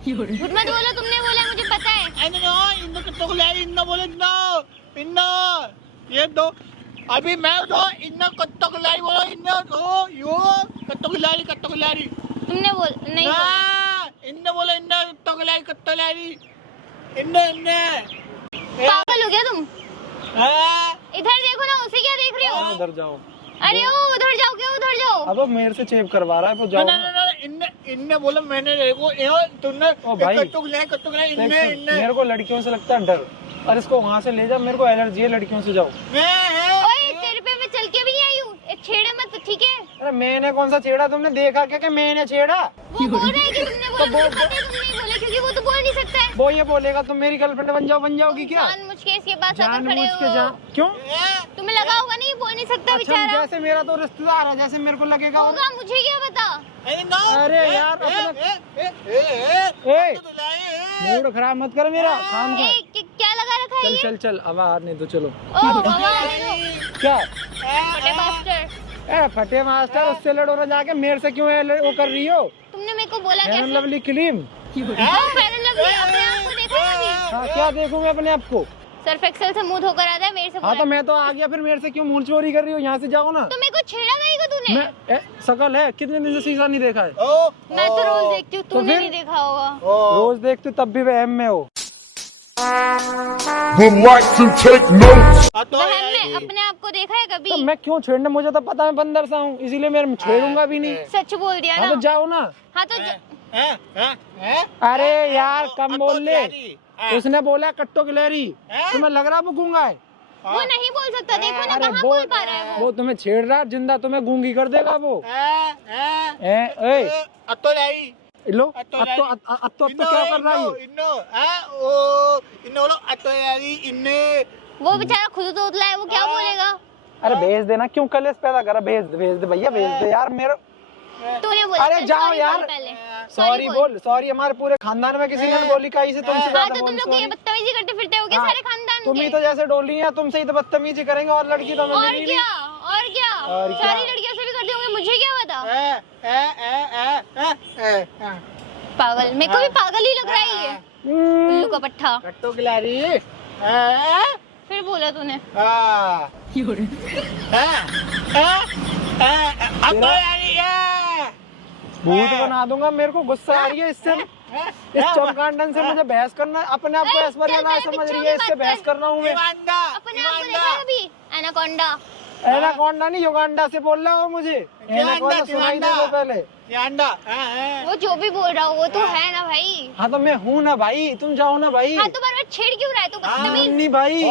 झूठ मत बोलो, तुमने बोला, मुझे पता है। इन्नो कट्टो गिलारी इन्नो बोले इन्नो ये दो अभी मैं दो इन्नो कट्टो गिलारी बोलो इन्नो दो यो कट्टो गिलारी तुमने बोल नहीं ना बोला। इन्नो बोलो इन्नो कट्टो गिलारी इन्नो इन्नो पागल हो गया तुम? इधर देखो ना, उसे क्या देख रहे हो? उधर जाओ। अरे ओ उधर जाओ, क्या उधर जाओ? अब वो मेरे से चेप करवा रहा है, वो जाओ। ना इन्ने बोला मैंने देखो तुमने भाई कट्टो गिलारी इन्ने मेरे को लड़कियों से लगता है डर, और इसको वहाँ से ले जा, मेरे को एलर्जी है लड़कियों से। जाओ। ओए तेरे पे मैं चल के भी नहीं आई हूँ, छेड़े मत, ठीक है? अरे मैंने कौन सा छेड़ा? तुमने देखा क्या कि मैंने छेड़ा? वो बोल रहा है कि तुमने बोला, मुझे पता है तुम नहीं बोले, क्योंकि वो तो बोल नहीं सकता है। वो ये बोलेगा तुम मेरी गर्लफ्रेंड बन जाओगी क्या? जानबूझ के इसके पास आकर खड़े हो। क्यों? तुम्हें लगा होगा नहीं, बोल नहीं सकता अच्छा, बेचारा। जैसे मेरा तो रिश्तेदार है, जैसे मेरे को लगेगा। होगा, मुझे क्या पता। अरे यार मूड खराब मत कर मेरा, काम कर। क्या लगा रखा है? चल चल अब आने दो, चलो। क्या फटे मास्टर? फटे मास्टर, उससे लड़ो ना जाके, मेरे से क्यों वो कर रही हो? तुमने मेरे को बोला fair and lovely cream. Fair and lovely अपने आप को देखा है अभी? हाँ, क्या देखूं मैं अपने आप को? सर्फ एक्सेल से मुंह धोकर आता है, मेरे से हाँ तो मैं तो आ गया, फिर मेरे से क्यों मुंह चोरी कर रही हो? यहाँ से जाओ ना। तो मेरे को छेड़ा गई को तूने? मैं शकल है, कितने दिन से शीशा नहीं देखा है? मैं तो रोज देखती हूँ, तूने फिर? नहीं देखा होगा। रोज देखती हूँ, तब भी वहम में हो। would like to take notes. वहम में अपने आप को देखा है कभी? तो मैं क्यों छेड़ने, मुझे तो पता है बंदर सा हूँ, इसीलिए मैं छेड़ूंगा भी नहीं। सच बोल दिया हाँ ना? तो जाओ ना। हाँ तो अरे यार कम बोल ले, उसने बोला कट्टो गिलहरी, तुम्हें लग रहा वो गूंगा है? वो नहीं बोल सकता, देखो ना अरे कहाँ बोल पा रहा है वो तुम्हें छेड़ रहा, जिंदा तुम्हें गूंगी कर देगा वो। लो अत्तो क्या कर रहा है? वो बेचारा खुद तो उतला है, वो क्या बोलेगा? अरे भेज देना, क्यों कलेश पैदा कर रहा? भेज दे भैया, भेज दे यार मेरे। तूने बोला। अरे चल, जाओ सॉरी यार, बोल पहले। सॉरी बोल। सॉरी हमारे पूरे खानदान में किसी ने बोली कहीं से तुमसे हाँ ज्यादा तो बोल तुम लोग ये सॉरी। बदतमीजी करते फिरते हो क्या? हाँ, सारे खानदान तुम ही के? तो जैसे डोली है, तुमसे ही तो बदतमीजी करेंगे, और लड़की तो और मिली नहीं। क्या सारी लड़कियों से भी करते होंगे, मुझे क्या पता। पागल, मेरे को भी पागल ही लग रहा है ये उल्लू का पट्टा। कट्टो गिलारी फिर बोला तूने? भूत बना दूंगा, मेरे को गुस्सा आ रही है इससे। इस चमकांडन से मुझे बहस करना, अपने आप को ऐश्वर्या राय समझ रही है, इससे बहस कर रहा हूँ मैं। अपने आप को देखा कभी? एनाकोंडा? एनाकोंडा नहीं, युगांडा से बोल रहा हो मुझे। एनाकोंडा सुनाई दे दो पहले। वो जो भी बोल रहा हो वो तो है ना भाई। हाँ तो मैं हूँ ना भाई, तुम जाओ ना भाई। हाँ तो बार-बार छेड़ क्यों रहा है? तो बदतमीज। नहीं भाई,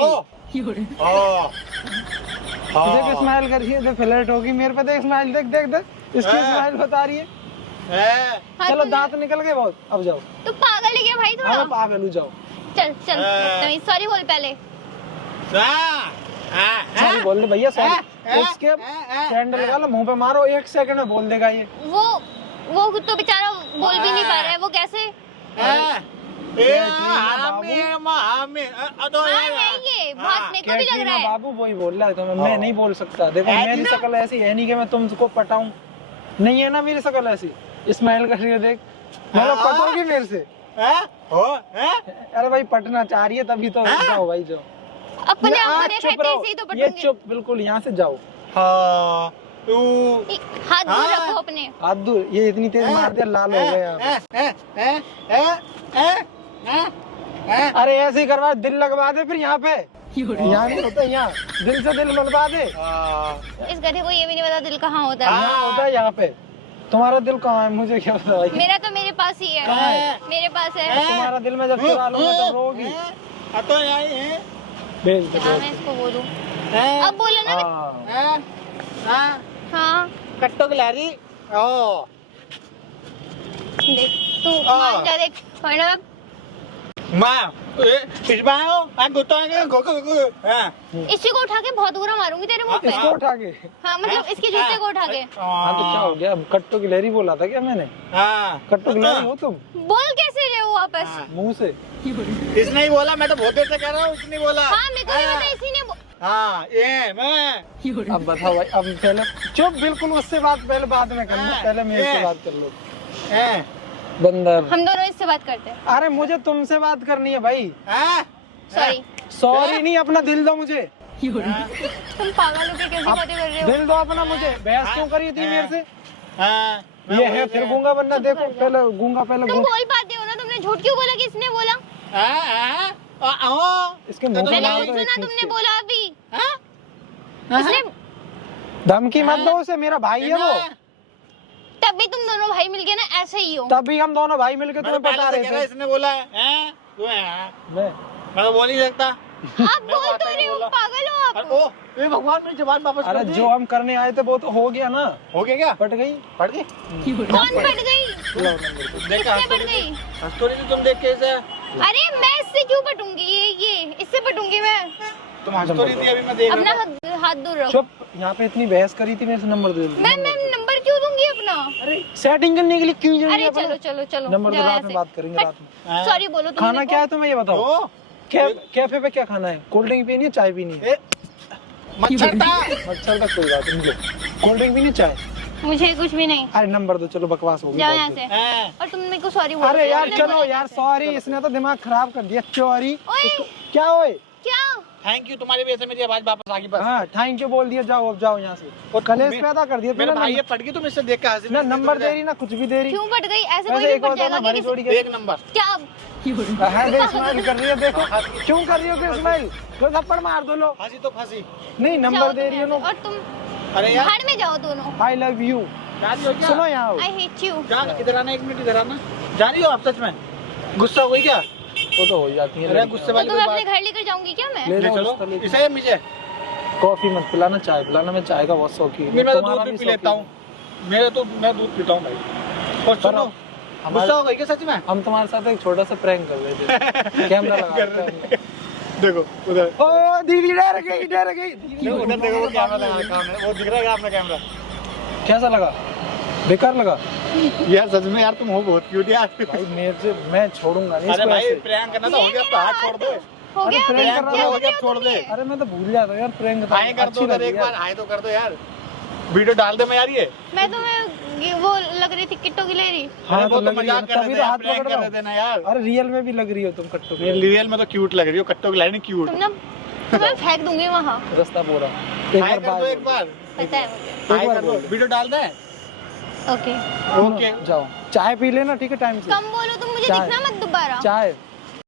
देख स्माइल कर रही है, फ्लर्ट होगी मेरे पे। देख स्माइल, देख देख देख, इसकी स्माइल बता रही है। हाँ, चलो दांत निकल गए बहुत, अब जाओ। तो पागल है क्या भाई थोड़ा? हाँ पागल हूँ, जाओ। चल चल बदतमीज, सॉरी बोल पहले। सॉरी बोल दे भैया, सॉरी। इसके कैंडल लगा लो, मुंह पे मारो, 1 सेकंड में बोल देगा ये। वो खुद तो बेचारा बोल भी नहीं पा रहा है, वो कैसे? हाँ है ये, बात मेरे को भी लग रहा है। बाबू वही बोल रहा है, तो मैं नहीं बोल सकता। देखो मेरी शक्ल ऐसी है नहीं कि मैं तुमको पटाऊं, नहीं है ना मेरी शक्ल ऐसी। स्माइल कर रही है, देख। मतलब पटोगी मेरे से? अरे भाई पटना चाह रही है तभी तो। जाओ भाई जाओ, अपने आप को देखा कैसे ही तो ये पटूंगी। चुप, बिल्कुल यहाँ से जाओ। हाथ दूर रखो अपने। हाथ दूर, ये इतनी तेज मार दिया, लाल हो गया। अरे ऐसे ही करवा, दिल लगवा दे फिर यहाँ पे। यहाँ नहीं होता, यहाँ दिल से दिल लगवा दे। इस गधे को ये भी नहीं पता दिल कहाँ होता है। यहाँ होता है, यहाँ पे। तुम्हारा दिल कहाँ है मुझे क्या पता भाई? मेरा तो मेरे पास ही है। मेरे पास है। तुम्हारा दिल में जब चुरा लूंगा तब रोगी। भेज दे। क्या मैं इसको बोलूं? अब बोलो ना। हाँ कट्टो गिलारी देख तू मान जा, देख इसी को उठा के बहुत बुरा मारूंगी तेरे मुंह पे। इसको उठा के? हाँ मतलब इसके जूते को उठा के। हाँ तो क्या हो गया? कट्टो गिलहरी बोला था क्या मैंने? कट्टो गिलहरी हो तुम? बोल कैसे रहे हो वापस? मुंह से। इसने ही बोला, मैं तो बहुत देर से कह रहा हूँ, इसने बोला। हाँ मेरे को नहीं पता, इसी ने ये मैं। अब बताओ भाई, अब पहले चुप, बिल्कुल उससे बात पहले बाद में करना, पहले मेरे से बात कर लो। बंदर। हम दोनों इससे बात करते हैं। अरे मुझे तुमसे बात करनी है भाई। हाँ? सॉरी। सॉरी नहीं, अपना दिल दो मुझे। तुम पागल हो के कैसी बातें कर रहे हो? दिल दो अपना मुझे। बहस क्यों करी थी मेरे से? हाँ, ये है फिर गूंगा बनना। देखो पहले गूंगा, पहले तुम बोल पाते हो ना, तुमने झूठ क्यों बोला? किसने बोला? इसके मुंह पे मैंने मारो खुद तो एक सुना खींच तुमने के। बोला अभी। इसने धमकी मत दो उसे, मेरा भाई है वो। तब भी तुम दोनों भाई मिलके ना ऐसे ही हो। तभी हम दोनों भाई मिलके तुम्हें बता रहे थे। इसने बोला है, तू है हाँ? मैं मैं तो बोल ही सकता। आप बोल तो रहे हो, पागल हो आप। ओ ये भगवान मेरी जबान वापस अरे कर दी। जो हम करने आए थे वो तो हो गया ना। हो गया क्या? पट गई। पढ़ गई? कौन पट गई? लो नंबर। देखा किसने पट गई? हंसतोरी थी तुम देख कैसे? अरे मैं इससे क्यों पटूंगी? ये इससे पटूंगी मैं। तुम हंसतोरी थी अभी मैं देख अपना रहा था। हाथ दूर रखो। चुप, यहाँ पे इतनी बहस करी थी, मेरे से नंबर दे दो। मैं नंबर क्यों दूंगी अपना? अरे सेटिंग करने के लिए क्यों जरूरी अरे है चलो अपना? चलो चलो। नंबर दो, रात में बात करेंगे रात में। सॉरी बोलो तुम। खाना क्या है तुम्हें ये बताओ। ओ, कैफे पे क्या खाना है? कोल्ड ड्रिंक पीनी है, चाय पीनी है? ए, मच्छर था। मच्छर तक कोई बात नहीं। कोल्ड ड्रिंक पीनी है, चाय? मुझे कुछ भी नहीं। अरे नंबर दो, चलो बकवास होगी। जाओ बहुत यहाँ देर। से। हैं? और तुम मेरे को सॉरी बोलो। अरे यार तुमने चलो बोला यार, कैसे? सॉरी। इसने तो दिमाग खराब कर दिया। सॉरी। ओए क्या ओए? क्या? थैंक यू, तुम्हारी वजह से मेरी आवाज वापस आ गई बस। हाँ थैंक यू बोल दिया। जाओ अब जाओ यहाँ से। और कलेश पैदा कर दिया मेरा तूने। भाई ये पढ़ गई, तुम इससे देख के हंसी ना नंबर दे रही ना कुछ भी दे रही। क्यों पट गई? ऐसे कोई वैसे भी एक पट और जाएगा हमारी कि जोड़ी किसी- के एक नंबर। क्या? है देख, स्माइल कर रही है। देखो क्यों कर रही हो? क्यों स्माइल? तो थप्पड़ मार दो लो। फांसी तो फांसी। नहीं जाओ नंबर तुम दे रही है यहाँ नो। से। और तुम अरे यार भाड़ में जाओ दोनों। I love you. जा रही हो क्या? सुनो यहाँ आओ। I hate you. क्या इधर आना, एक मिनट इधर आना। जा रही हो आप सच में? गुस्सा हो गई क्या? वो तो हो जाती है अरे लड़कियां। गुस्से तो वाली तुम्हें कोई अपने बात। घर लेकर जाऊंगी क्या मैं? ले ले लो चलो उस तले- इसे मुझे। कॉफी मत पिलाना, चाय पिलाना। मैं चाय का बहुत शौकीन नहीं, मैं तो तुम्हारा दूध भी पी शौकीन लेता हूँ। मैं दूध पीता हूँ भाई। और सुनो, हमारे- गुस्सा हो गई क्या सच में? हम तुम्हारे साथ एक छोटा सा प्रैंक कर रहे थे। कैमरा लगा कर रखा रहे है। देखो उधर। ओ दीदी डर गई, डर गई। देखो, उधर देखो, वो कैमरा लगा रखा हमने। वो दिख रहा है क्या आपने कैमरा? कैसा लगा? बेकार लगा? यार सच में यार तुम हो बहुत क्यूट यार। भाई मेरे से मैं छोड़ूंगा नहीं अरे इसको भाई ऐसे। प्रैंक करना तो हो गया, अब तो हाथ छोड़ दो। हो अरे गया प्रैंक अभी? कर रहा क्या हूँ, कर रहे हो छोड़ तुम दे। ये? अरे मैं तो भूल जाता यार। प्रैंक था हाय कर दो अच्छी उधर लगी एक बार, यार। हाय तो कर दो यार। वीडियो डाल दे मैं यार ये। मैं तुम्हें वो लग रही थी किट्टो की ले रही। हाँ अरे तो वो तो लग रही है, मजाक कर तभी रहे तो थे, हाथ प्रैंक पकड़ कर रहा रहे थे ना यार। हूँ। अरे रियल में भी लग रही हो तुम कट्टो की। रियल में तो क्यूट लग रही हो, कट्टो की लाइन क्यूट। तुम ना तुम्हें फेंक दूंगी वहाँ। रास्ता पूरा हाय एक कर दो बार एक बार। पता है मुझे। हाय बार कर दो, बोल। वीडियो डाल दे। ओके। ओके जाओ चाय पी लेना ठीक है टाइम से। कम बोलो तुम, मुझे चाय। दिखना मत दोबारा। चाय